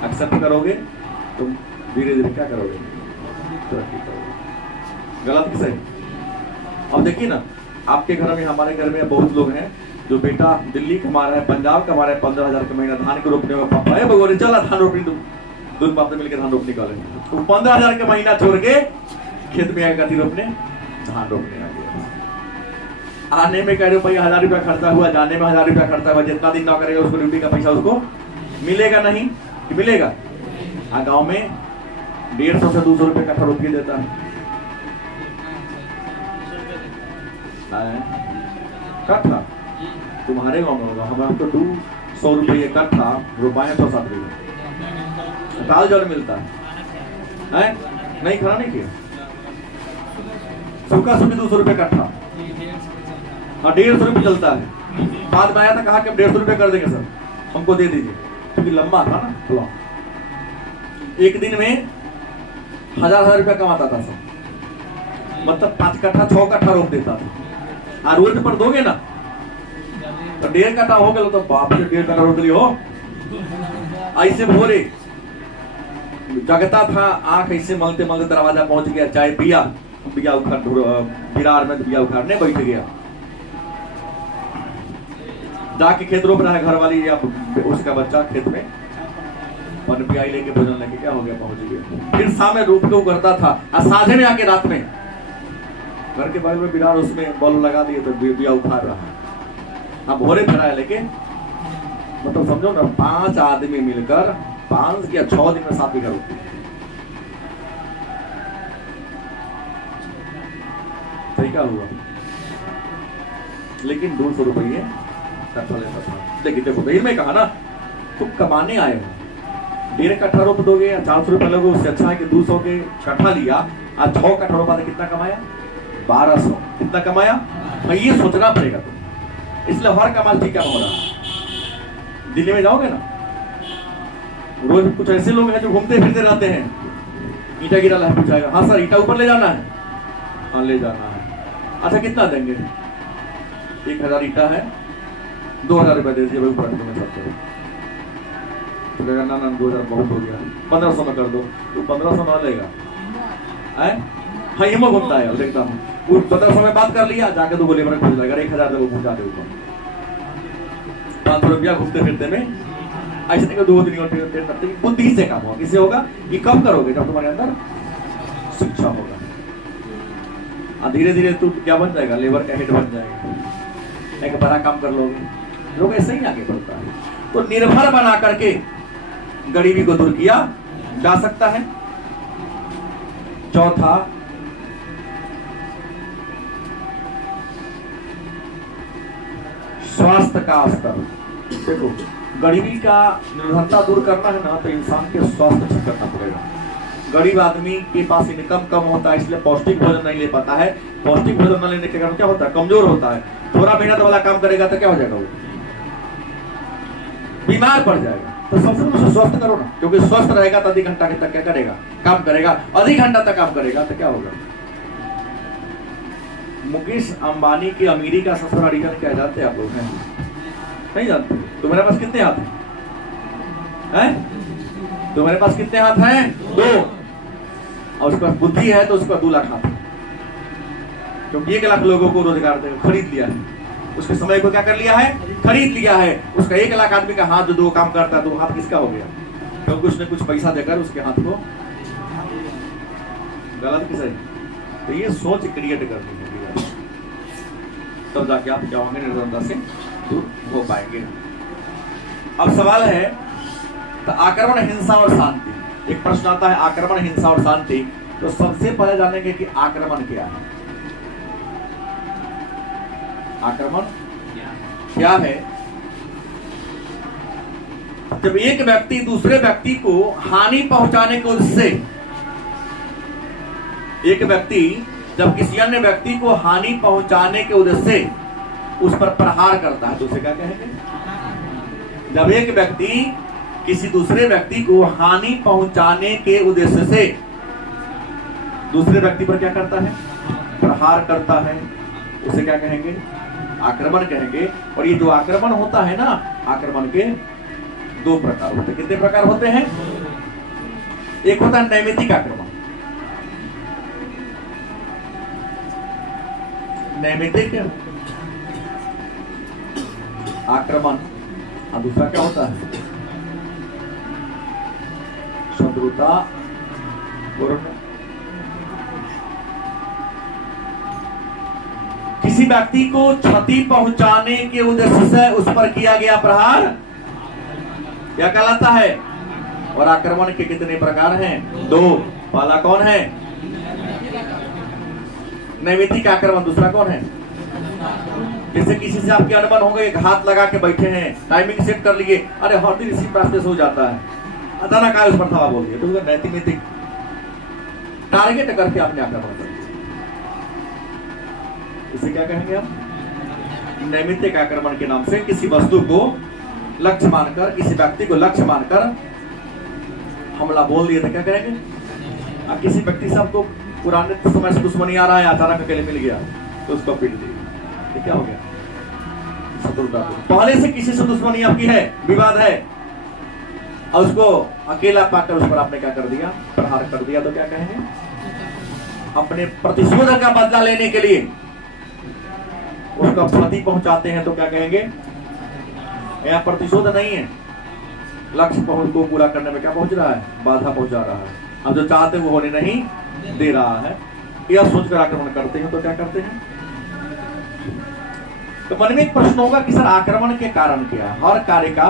एक्सेप्ट करोगे, तुम धीरे धीरे क्या करोगे, तरक्की करोगे। गलत कि सही? अब देखिए ना, आपके घर में, हमारे घर में बहुत लोग हैं जो बेटा दिल्ली कमा रहा है, पंजाब कमा रहा है, 15,000 का महीना, धान के रोपने में पापा भगवान चला धान रोपनी, दूध पापा मिलकर धान रोपने निकाले, तो 15,000 का महीना छोड़ के खेत में आएगा रोपने, धान रोपने आ गया। आने में कह रहे भाई 1,000 रुपया खर्चा हुआ, जाने में 1,000 रुपया खर्चा हुआ, जितना दिन ना करेगा उसको ड्यूटी का पैसा उसको मिलेगा नहीं कि मिलेगा? गाँव में 150 से 200 रुपये कट्ठा रोप के देता है कट्ठा। तुम्हारे गाँव में होगा, हमारे तो 200 रुपये कट्ठा रुपये 107 रुपये दाल जल मिलता है, नहीं खड़ा नहीं किया, सूखा सूखी 200 रुपये कट्ठा, हाँ 150 रुपये चलता है। बाद में आया था, कहा कि 150 रुपये कर देंगे सर, हमको दे दीजिए, क्योंकि लंबा था ना प्लॉट। एक दिन में 1,000 रुपया कमाता था सर, मतलब 5 कट्ठा 6 कट्ठा रोक देता था। रोज पर दोगे ना तो 1.5 कट्ठा हो गया, तो बाप रे 1.5 कट्ठा रोक लियो। ऐसे भोरे जगता था, आंख ऐसे मलते मलते दरवाजा पहुंच गया, चाय पिया, बिया उखाड़ बिरार में बिया उखाड़ने बैठ गया, जाके खेत रोप रहा है, घर वाली या उसका बच्चा खेत में और पियाई लेके भोजन लेके क्या हो गया, पहुंच गया। फिर सामने रोप के करता था, और साझे में आके रात में घर के बगल में बिरार, उसमें बॉल लगा दिए तो बिया उखाड़ रहा है। अब भोरे फिराया लेके, मतलब समझो ना 5 आदमी मिलकर 5 या 6 दिन में 7 बीघा रोपती है। तरीका हुआ, लेकिन 200 रुपये कट्ठा लेता था। देखिए देखो, देर में कहा ना, तुम कमाने आए हो, 1.5 कट्ठा रोप दोगे या 400 रुपये लगो, उससे अच्छा है कि 200 के कट्ठा लिया और 6 कट्ठा रोपा तो कितना कमाया, 1200। कितना कमाया, भाई ये सोचना पड़ेगा तुम। इसलिए हर कमाल ठीक क्या हो रहा। दिल्ली में जाओगे ना, रोज कुछ ऐसे लोग हैं जो घूमते फिरते रहते हैं, ईटा गिरा है, पूछाएगा हाँ सर ईटा ऊपर ले जाना है, हाँ ले जाना है, अच्छा कितना देंगे, 1,000 ईटा है, 2,000 रुपये दे दीजिए भाई ऊपर में सब करो। ना ना 2,000 बहुत हो गया, 1,500 में कर दो, तो 1,500 ना लेगा, हाँ ये मैं घूमता है, देखता हूँ 1,500 में बात कर लिया, जाके तो बोले मेरा खुल जाएगा, 1,000 तक पहुंचा दे ऊपर, 500 रुपया घूमते फिरते में ऐसे नहीं 2 दिन बुद्धि से काम होगा। किससे होगा, ये कब करोगे जब तुम्हारे अंदर शिक्षा होगा। धीरे धीरे तू क्या बन जाएगा, लेबर का हेड बन जाएगा, एक बड़ा काम कर लोगे, लोग ऐसे ही आगे बढ़ता है। तो निर्भर बना करके गरीबी को दूर किया जा सकता है। चौथा, स्वास्थ्य का स्तर। देखो, गरीबी का निर्भरता दूर करना है ना, तो इंसान के स्वास्थ्य ठीक करना पड़ेगा। गरीब आदमी के पास इनकम कम होता है, इसलिए पौष्टिक भोजन नहीं ले पाता है। पौष्टिक भोजन न लेने के कारण क्या होता है, कमजोर होता है। थोड़ा मेहनत वाला काम करेगा तो क्या हो जाएगा, वो बीमार पड़ जाएगा। तो सबसे पहले स्वस्थ करो ना, क्योंकि स्वस्थ रहेगा तो अधिक घंटा तक क्या करेगा, काम करेगा। अधिक घंटा तक काम करेगा तो क्या होगा। मुकेश अंबानी की अमीरी का सबसे बड़ा रीजन क्या जानते हैं आप लोग? नहीं जानते? तुम्हारे पास कितने हाथ हैं? तुम्हारे पास कितने हाथ हैं? 2। और उसके पास बुद्धि है तो उसके पास 2 लाख हाथ है, क्योंकि 1 लाख लोगों को रोजगार खरीद लिया है। उसके समय को क्या कर लिया है, खरीद लिया है। उसका 1 लाख आदमी का हाथ जो 2 काम करता है, 2 हाथ किसका हो गया, क्योंकि उसने कुछ पैसा देकर उसके हाथ को। गलत किस है? तो ये सोच क्रिएट करनी है, तब जाके आप क्या होंगे, निर्धनता से दूर हो पाएंगे। अब सवाल है, तो आक्रमण, हिंसा और शांति। एक प्रश्न आता है, आक्रमण, हिंसा और शांति। तो सबसे पहले जानेंगे कि आक्रमण क्या है। आक्रमण क्या है? जब एक व्यक्ति दूसरे व्यक्ति को हानि पहुंचाने के उद्देश्य से, एक व्यक्ति जब किसी अन्य व्यक्ति को हानि पहुंचाने के उद्देश्य से उस पर प्रहार करता है, तो उसे क्या कहेंगे? जब एक व्यक्ति किसी दूसरे व्यक्ति को हानि पहुंचाने के उद्देश्य से दूसरे व्यक्ति पर क्या करता है, प्रहार करता है, उसे क्या कहेंगे? आक्रमण कहेंगे। और ये जो आक्रमण होता है ना, आक्रमण के 2 प्रकार होते हैं। कितने प्रकार होते हैं? एक होता है नैमित्तिक आक्रमण। नैमित्तिक आक्रमण और दूसरा क्या होता है? शत्रुता पूर्ण। किसी व्यक्ति को क्षति पहुंचाने के उद्देश्य से उस पर किया गया प्रहार क्या कहलाता है? और आक्रमण के कितने प्रकार हैं? 2। पहला कौन है? नैमित्तिक आक्रमण। दूसरा कौन है? जैसे किसी से आपकी अनबन हो गई, एक हाथ लगा के बैठे हैं, टाइमिंग सेट कर लिए, अरे हर दिन इसी प्रोसेस हो जाता है, अचानक आए उस पर धावा बोल दिया, तो नैतिक टारगेट करके आपने आक्रमण कर दिया, इसे क्या कहेंगे आप? नैमित्तिक आक्रमण के नाम से किसी वस्तु को लक्ष्य मानकर, किसी व्यक्ति को लक्ष्य मानकर हमला बोल दिया था, क्या कहेंगे? किसी व्यक्ति से आपको पुराने समय से दुश्मनी आ रहा है, अचानक अकेले मिल गया तो उसको पीट दिया, ये क्या हो गया? शत्रुता। पहले से किसी से दुश्मनी आपकी है, विवाद है, और उसको अकेला पाकर उस पर आपने क्या कर दिया? प्रहार कर दिया, तो क्या कहेंगे? अपने प्रतिशोध का बदला लेने के लिए उसका क्षति पहुंचाते हैं, तो क्या कहेंगे? यह प्रतिशोध नहीं है, लक्ष्य को पूरा करने में क्या पहुंच रहा है? बाधा पहुंचा रहा है। अब जो चाहते वो होने नहीं दे रहा है, यह सोचकर आक्रमण करते हैं, तो क्या करते हैं? तो मन में एक प्रश्न होगा कि सर आक्रमण के कारण क्या? हर कार्य का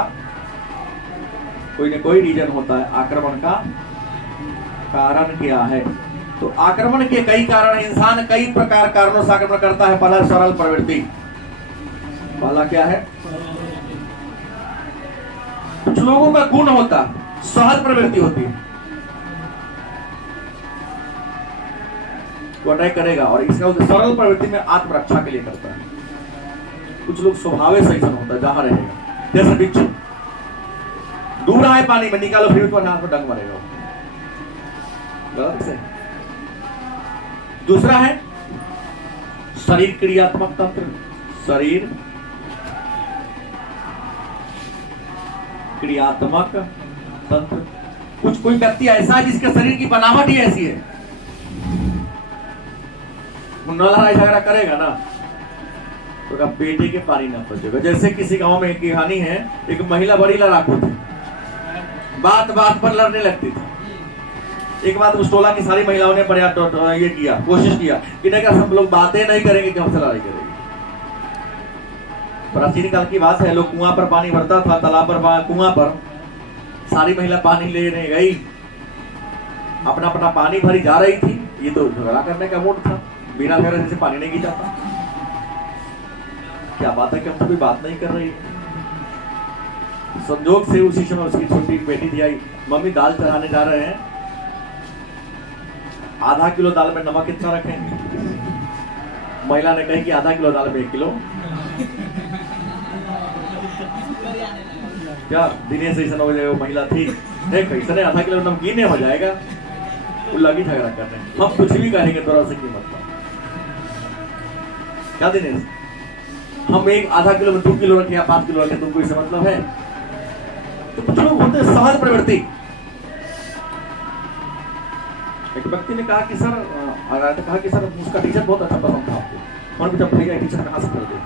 कोई न कोई रीजन होता है, आक्रमण का कारण क्या है? तो आक्रमण के कई कारण, इंसान कई प्रकार कारणों से आक्रमण करता है। पहला सरल प्रवृत्ति। पहला क्या है? कुछ लोगों का गुण होता है, सहज प्रवृत्ति होती है, वो अटैक करेगा, और इसका सरल प्रवृत्ति में आत्मरक्षा के लिए करता है। कुछ लोग स्वभाव से ऐसा होता है, जहां रहेगा, जैसे बिच्छू दूर आए पानी में, निकालो फिर तो हाथ में डंग मारेगा, गलत से। दूसरा है शरीर क्रियात्मक तंत्र। शरीर क्रियात्मक तंत्र। कुछ कोई व्यक्ति ऐसा है जिसके शरीर की बनावट ही ऐसी है, लड़ाई झगड़ा करेगा ना तो पेटे के पानी ना पचेगा। जैसे किसी गांव में एक कहानी है, एक महिला बड़ी लड़ाकू थी, बात बात पर लड़ने लगती थी। एक बात उस टोला की सारी महिलाओं ने बड़ा ये किया, कोशिश किया कि नहीं, हम लोग बातें नहीं करेंगे कि हमसे लड़ाई करेंगे। प्राचीन काल की बात है, लोग कुआं पर पानी भरता था, तालाब पर, कुआं पर सारी महिला पानी लेने गई, अपना अपना पानी भरी जा रही थी, ये तो झगड़ा करने का मूड था, बिना झगड़े से पानी नहीं गिराता। क्या बात है कि हम तो कोई बात नहीं कर रही। संजोग से उसी समय उसकी छोटी बेटी थी आई, मम्मी दाल चढ़ाने जा रहे हैं, आधा किलो दाल में नमक कितना रखेंगे? महिला ने कही कि आधा किलो दाल में 1 किलो। क्या दिनेश ऐसा हो जाएगा? महिला थी, कैसे आधा किलो नमकीन हो जाएगा, वो लगी झगड़ा करने। हम कुछ भी कहेंगे थोड़ा सा कीमत का, क्या दिनेश, हम एक आधा किलो में 2 किलो रखे या 5 किलो रखे, तुमको इससे मतलब है? तो कुछ लोग होते हैं सहज प्रवृत्ति। एक व्यक्ति ने कहा कि सर उसका टीचर बहुत अच्छा पसंद था आपको, और जब भैया टीचर कहाँ से कर दे,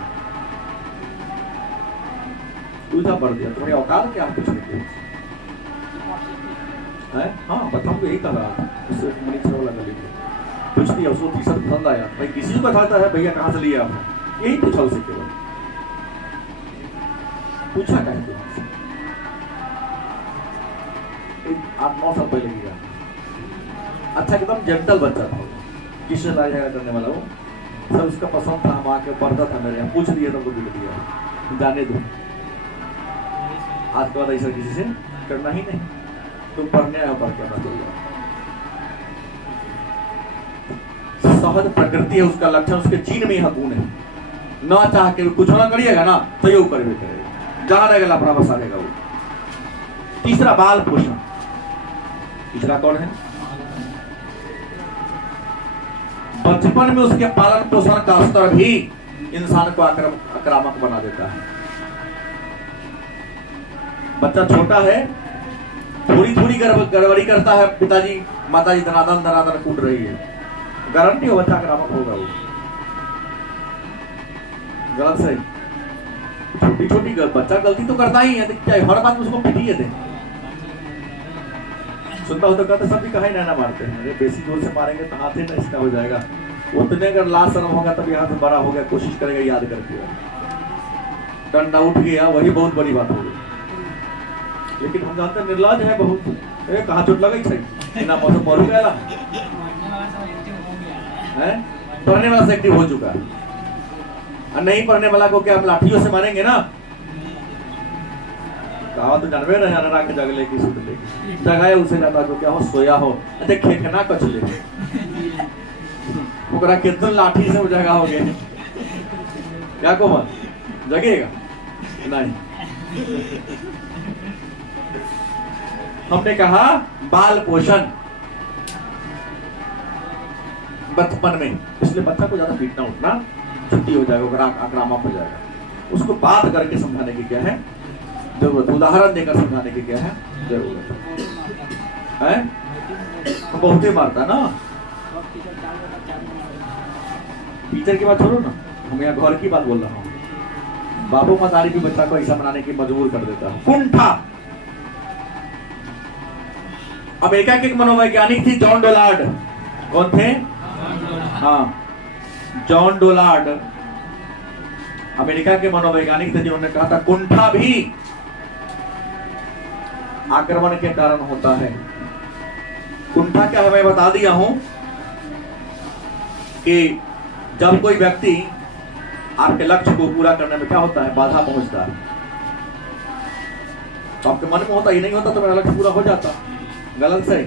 पूछा पढ़ दिया, तुम्हारी औकात क्या पूछने की है? हाँ बताऊंगा, यही कहा उससे मनीषर वाला गली पूछ दिया, उसको टीचर पसंद आया, भाई किसी को बताता है भैया कहाँ से लिया आपने, यही पूछा उसे केवल, पूछा कहते 8-9 साल पहले गया। अच्छा एकदम जेंटल बच्चा था, किसी से लड़ाई झगड़ा करने वाला वो, सब उसका पसंद था, हम आके पढ़ता था मेरे यहाँ, पूछ दिया तो दिल दिया, जाने दो, आज के बाद ऐसा किसी से करना ही नहीं, तुम पढ़ने आए हो, पढ़ के अपना चल जाओ। सहज प्रकृति है उसका लक्षण, उसके जीन में यह गुण है, ना चाह के कुछ ना करिएगा ना तो ये ऊपर भी करेगा, जहां रहेगा अपना बसा रहेगा वो। तीसरा बाल पोषण। तीसरा कौन है? बचपन में उसके पालन पोषण का स्तर भी इंसान को आक्रामक बना देता है। बच्चा छोटा है, थोड़ी थोड़ी गड़बड़ी करता है पिताजी माताजी धनाधन धनाधन कूट रही है, गारंटी हो बच्चा आक्रामक होगा। वो गलत सही, छोटी छोटी बच्चा गलती तो करता ही है, क्या हर बात में उसको पिटिए दे। सुनता हो तो कहते सब भी कहा ही ना मारते हैं, अरे बेसी जोर से मारेंगे तो हाथ ही ना इसका हो जाएगा। उतने अगर लाश शर्म होगा तब यहाँ से बड़ा हो गया, कोशिश करेगा याद करके, डंडा उठ गया वही बहुत बड़ी बात हो गई। लेकिन हम जानते निर्लज है बहुत, अरे कहाँ चोट लगे ना मौसम मरू गया है, पढ़ने वाला से एक्टिव हो चुका है, और नहीं पढ़ने वाला को क्या हम लाठियों से मारेंगे ना। कहा तो जानवे ना जाना के जगले की सुध ले जगाए उसे जाता को क्या हो सोया हो, अच्छा खेखना कचले ओकरा कितना लाठी से जगह हो गए क्या को मन जगेगा नहीं। हमने कहा बाल पोषण बचपन में, इसलिए बच्चा को ज्यादा पीटना उठना छुट्टी हो जाएगा, आक्रामक हो जाएगा। उसको बात करके समझाने की क्या है जरूरत, उदाहरण देकर समझाने की क्या है जरूरत है। बहुत ही मारता ना, टीचर की बात छोड़ो ना, हम यहाँ घर की बात बोल रहा हूँ। बाबू मतारी भी बच्चा को ऐसा बनाने की मजबूर कर देता है। कुंठा, अमेरिका के एक मनोवैज्ञानिक थी जॉन डोनाल्ड, कौन थे? हाँ, जॉन डोनाल्ड अमेरिका के मनोवैज्ञानिक थे जिन्होंने कहा था कुंठा भी आक्रमण के कारण होता है। कुंठा क्या है मैं बता दिया हूं कि जब कोई व्यक्ति आपके लक्ष्य को पूरा करने में क्या होता है बाधा पहुंचता है, तो आपके मन में होता ही नहीं होता तो मेरा लक्ष्य पूरा हो जाता। गलत सही,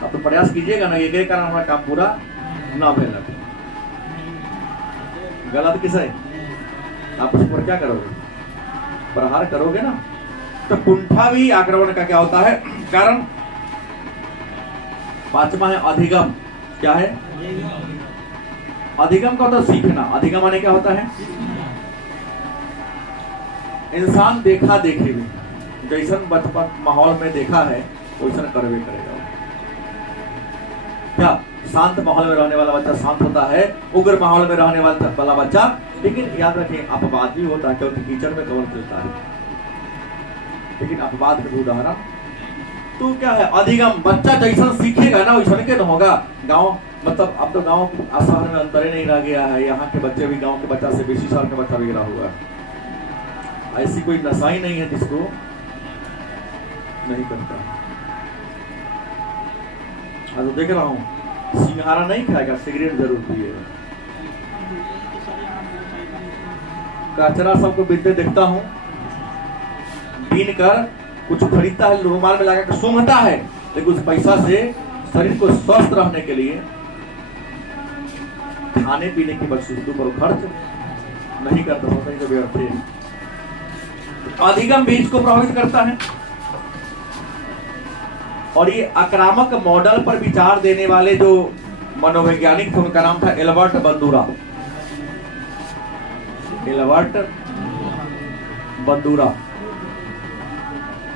आप तो प्रयास कीजिएगा ना, ये कारण हमारा काम पूरा ना भेल। गलत किस है, आप उस पर क्या करोगे, प्रहार करोगे ना। तो कुंठा भी आक्रमण का क्या होता है कारण। पांचवा है अधिगम, क्या है? अधिगम का होता है सीखना। अधिगम माने क्या होता है? इंसान देखा देखे भी, जैसन बचपन माहौल में देखा है वैसन करवे करेगा। क्या शांत माहौल में रहने वाला बच्चा शांत होता है, उग्र माहौल में रहने वाला बच्चा, लेकिन याद रखें अपवाद भी होता है क्योंकि कीचड़ में कवर चलता है, लेकिन अपवाद का उदाहरण तो क्या है अधिगम। बच्चा जैसा सीखेगा ना वैसा के न होगा। गांव मतलब अब तो गांव शहर में अंतर ही नहीं रह गया है, यहाँ के बच्चे भी गांव के बच्चा से 20 साल का बच्चा भी गिरा हुआ है। ऐसी कोई नशा ही नहीं है जिसको नहीं करता। आज तो देख रहा हूँ सिंघारा नहीं खाएगा, सिगरेट जरूर पिएगा। कचरा सबको बिकते देखता हूँ, बीन कर कुछ खरीदता है, रुमाल में लगाकर सूंघता है, लेकिन उस पैसा से शरीर को स्वस्थ रहने के लिए खाने पीने की वस्तु पर खर्च नहीं करता, सोचने के व्यर्थ है। अधिगम भी इसको प्रभावित करता है। और ये आक्रामक मॉडल पर विचार देने वाले जो मनोवैज्ञानिक थे उनका नाम था एल्बर्ट बंदूरा। एल्बर्ट बंदूरा।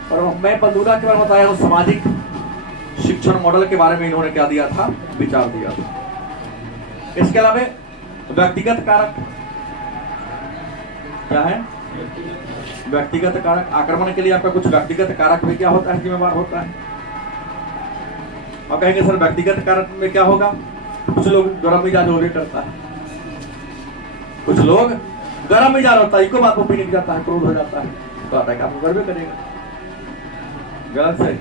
और मैं बंदूरा के बारे में बताया हूं, सामाजिक शिक्षण मॉडल के बारे में इन्होंने क्या दिया था, विचार दिया था। इसके अलावा व्यक्तिगत कारक क्या है? व्यक्तिगत कारक। आक्रमण के लिए आपका कुछ व्यक्तिगत कारक भी क्या होता है, जिम्मेवार होता है। और कहेंगे सर व्यक्तिगत कारक में क्या होगा? कुछ लोग गरम मिजाज होने करता है, कुछ लोग गरम मिजाज होता है, इको बात को पीने की जाता है, क्रोध हो जाता है, तो अटैक आपको कर भी करेगा। गलत से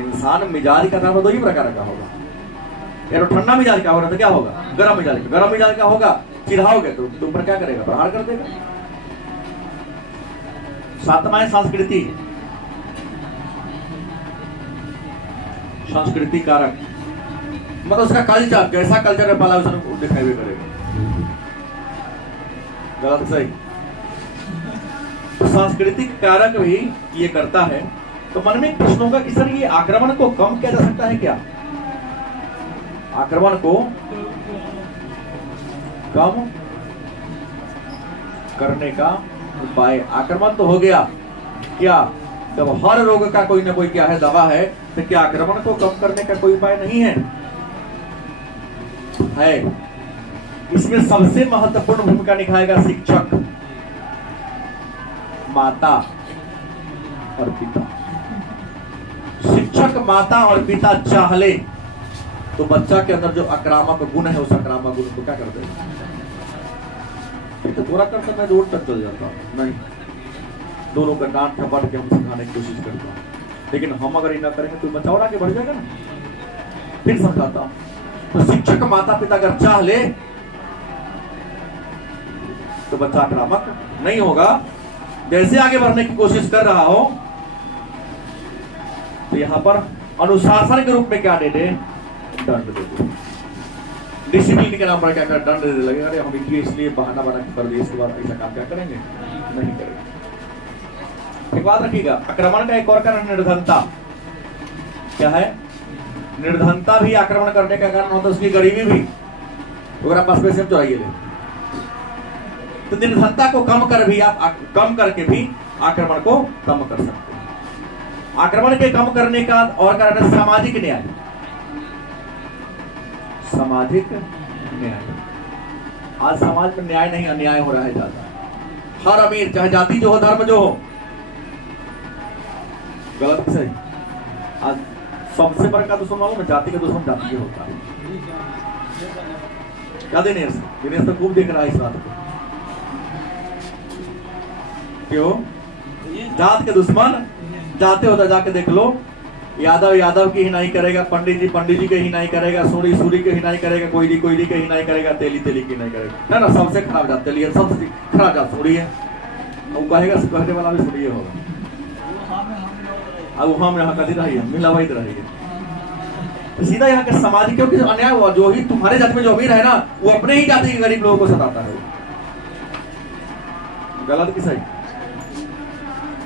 इंसान मिजाज का था तो ही प्रकार का होगा। यार ठंडा मिजाज का होगा तो क्या होगा? गरम मिजाज का। गरम मिजाज का होगा, चिढ़ाओगे तो तुम पर क्या करेगा? प्रहार कर देगा। सातवां है संस्कृति। संस्कृति कारक मतलब उसका कल्चर, कैसा कल्चर है पाला उसने दिखाई भी करेगा। गलत सही। तो सांस्कृतिक कारक भी ये करता है। तो मन में प्रश्न होगा कि सर ये आक्रमण को कम किया जा सकता है क्या? आक्रमण को कम करने का उपाय। आक्रमण तो हो गया, क्या जब हर रोग का कोई ना कोई क्या है दवा है, तो क्या आक्रमण को कम करने का कोई उपाय नहीं है? है। इसमें सबसे महत्वपूर्ण भूमिका निभाएगा शिक्षक, माता और पिता। शिक्षक, माता और पिता चाहले तो बच्चा के अंदर जो आक्रामक गुण है, उस आक्रामक गुण को क्या कर देगा? तो थोड़ा करता मैं रोड तक चल जाता नहीं, दोनों का डांट थपड़ के हम सिखाने की कोशिश करता हूँ, लेकिन हम अगर इतना करेंगे तो बच्चा और आगे बढ़ जाएगा ना। फिर समझाता हूँ, तो शिक्षक, माता पिता अगर चाह ले तो बच्चा आक्रामक नहीं होगा। जैसे आगे बढ़ने की कोशिश कर रहा हो तो यहां पर अनुशासन के रूप में क्या दे दे? दंड दे दे। डिसिप्लिन के नाम पर क्या कर दंड दे लगेगा? अरे हम इसलिए बहाना बना कर दिए, इसके बाद ऐसा काम क्या करेंगे? नहीं करेंगे। एक बात रखिएगा, आक्रमण का एक और कारण निर्धनता। क्या है? निर्धनता भी आक्रमण करने का कारण होता है, उसकी गरीबी भी। अगर पास पैसे चुराइए ले, तो निर्धनता को कम कर भी आप कम करके भी आक्रमण को कम कर सकते हैं। आक्रमण के कम करने का और कारण है सामाजिक न्याय। सामाजिक न्याय, आज समाज में न्याय नहीं, अन्याय हो रहा है ज्यादा। हर अमीर, चाहे जाति जो हो, धर्म जो हो, गलत सही। आज सबसे बड़ा दुश्मन मालूम है? जाति का दुश्मन जाति के होता है। क्या दिनेश? दिनेश तो खूब देख रहा है इस बात को। क्यों? जात के दुश्मन जाते होता, जाके देख लो। यादव यादव की हिनाई करेगा, पंडित जी की हिनाई करेगा, सूरी सूरी की हिनाई करेगा, कोयली की हिनाई करेगा, तेली की हिनाई करेगा, है ना? सबसे खराब जात तेली है, सबसे खराब जात सूरी है। वो कहेगा कहने वाला भी सूरी होगा। अब हम यहाँ कभी रही है, मिलावट रही है। तो सीधा यहाँ के समाज, क्योंकि अन्याय हुआ, जो ही तुम्हारे जाति में जो अमीर है ना, वो अपने ही जाति के गरीब लोगों को सताता है। गलत की सही?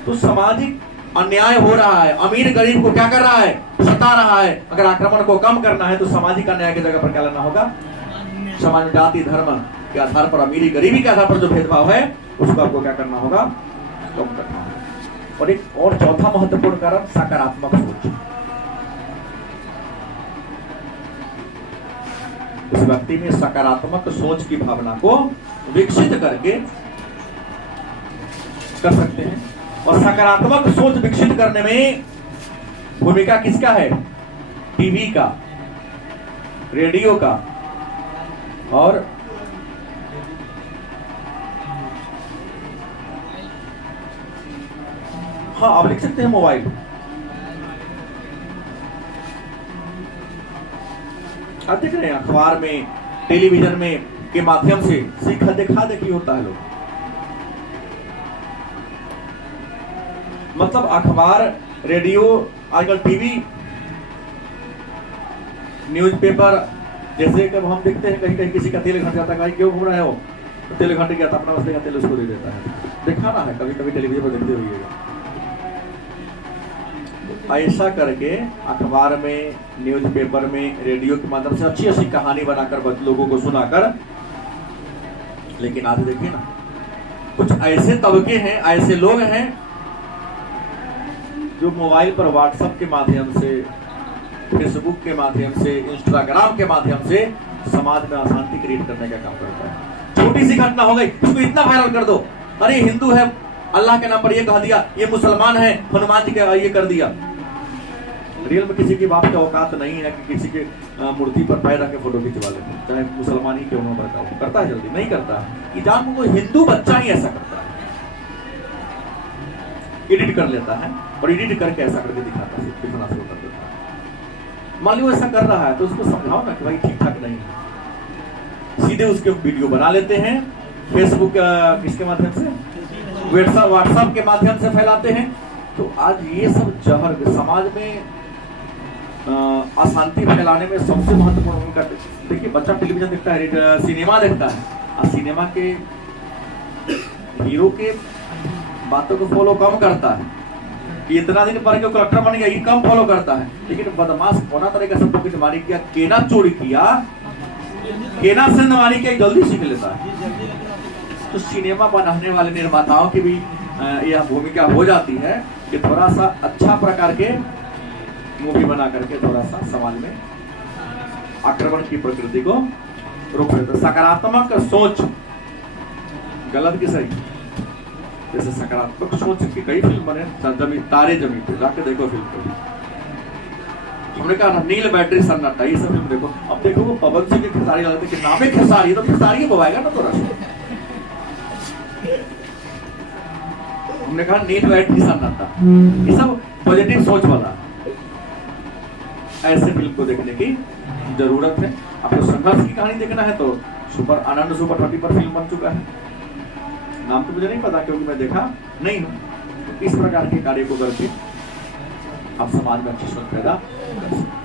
तो सामाजिक अन्याय हो रहा है, अमीर गरीब को क्या कर रहा है? सता रहा है। अगर आक्रमण को कम करना है तो सामाजिक अन्याय की जगह पर क्या लाना होगा? समाज में जाति धर्म के आधार पर, अमीरी गरीबी के आधार पर जो भेदभाव है, उसको आपको क्या करना होगा? कम करना होगा। और एक और चौथा महत्वपूर्ण कारण, सकारात्मक सोच। उस व्यक्ति में सकारात्मक सोच की भावना को विकसित करके कर सकते हैं। और सकारात्मक सोच विकसित करने में भूमिका किसका है? टीवी का, रेडियो का, और हाँ आप लिख सकते हैं मोबाइल। आप देख रहे हैं अखबार में, टेलीविजन में के माध्यम से सीखा देखा देखी होता है लोग। मतलब अखबार, रेडियो, आजकल टीवी, न्यूज़पेपर, जैसे कब हम देखते हैं कहीं कहीं किसी का तेल घट जाता है, क्यों घूम रहे हो? तो तेल घट गया था, अपना मसले का तेल उसको दे देता है। दिखाना है, कभी कभी टेलीविजन पर देखते हुए। ऐसा करके अखबार में, न्यूज़पेपर में, रेडियो के माध्यम से अच्छी अच्छी कहानी बनाकर लोगों को सुनाकर। लेकिन आज देखिए ना, कुछ ऐसे तबके हैं, ऐसे लोग हैं जो मोबाइल पर व्हाट्सएप के माध्यम से, फेसबुक के माध्यम से, इंस्टाग्राम के माध्यम से समाज में अशांति क्रिएट करने का काम करता है। छोटी सी घटना हो गई, उसको इतना वायरल कर दो, अरे हिंदू है, अल्लाह के नाम पर ये कह दिया, ये मुसलमान है, हनुमान जी का ये कर दिया। रियल में किसी की बात की औकात नहीं है कि किसी के मूर्ति पर पैर रख के फोटो खिंचवा लेते हैं, चाहे मुसलमान ही क्यों ना बताओ। करता है? जल्दी नहीं करता है। कि जान को हिंदू बच्चा ही ऐसा करता है, एडिट कर लेता है और एडिट करके ऐसा करके दिखाता है, दिखाना शुरू कर देता है। मान लो ऐसा कर रहा है तो उसको समझाओ ना कि भाई ठीक ठाक नहीं है। सीधे उसके वीडियो बना लेते हैं, फेसबुक किसके माध्यम से, व्हाट्सएप के माध्यम से फैलाते हैं। तो आज ये सब जहर समाज में अशांति फैलाने में सबसे महत्वपूर्ण भूमिका। देखिए बच्चा टेलीविजन देखता है, सिनेमा देखता है, और सिनेमा के हीरो के बातों को फॉलो कम करता है कि इतना दिन पर के कलेक्टर बन गया, ये कम फॉलो करता है। लेकिन बदमाश कोना तरह का सब पॉकेट मारी किया, केना चोरी किया, केना से मारी किया, जल्दी सीख लेता है। तो सिनेमा बनाने वाले निर्माताओं की भी यह भूमिका हो जाती है कि थोड़ा सा अच्छा प्रकार के मूवी बना करके थोड़ा सा समाज में आक्रमण की प्रकृति को रोक देता। सकारात्मक सोच गलत की सही, जैसे सकारात्मक सोच की कई फिल्म बने, जमीन तारे जमीन पे जाके देखो फिल्म को। हमने कहा नील बैटरी सन्नाटा, ये सब फिल्म देखो। अब देखो वो पवन सिंह के खेसारी लगते कि नामे खेसारी, तो खेसारी बोवाएगा ना थोड़ा सा। हमने कहा नील बैटरी सन्नाटा, ये सब पॉजिटिव सोच वाला। ऐसे फिल्म को देखने की जरूरत है। आपको संघर्ष की कहानी देखना है तो सुपर आनंद सुपर 30 पर फिल्म बन चुका है, नाम तो मुझे नहीं पता क्योंकि मैं देखा नहीं हूं। तो इस प्रकार के कार्य को करके आप समाज में अच्छी सोच पैदा कर सकते हैं।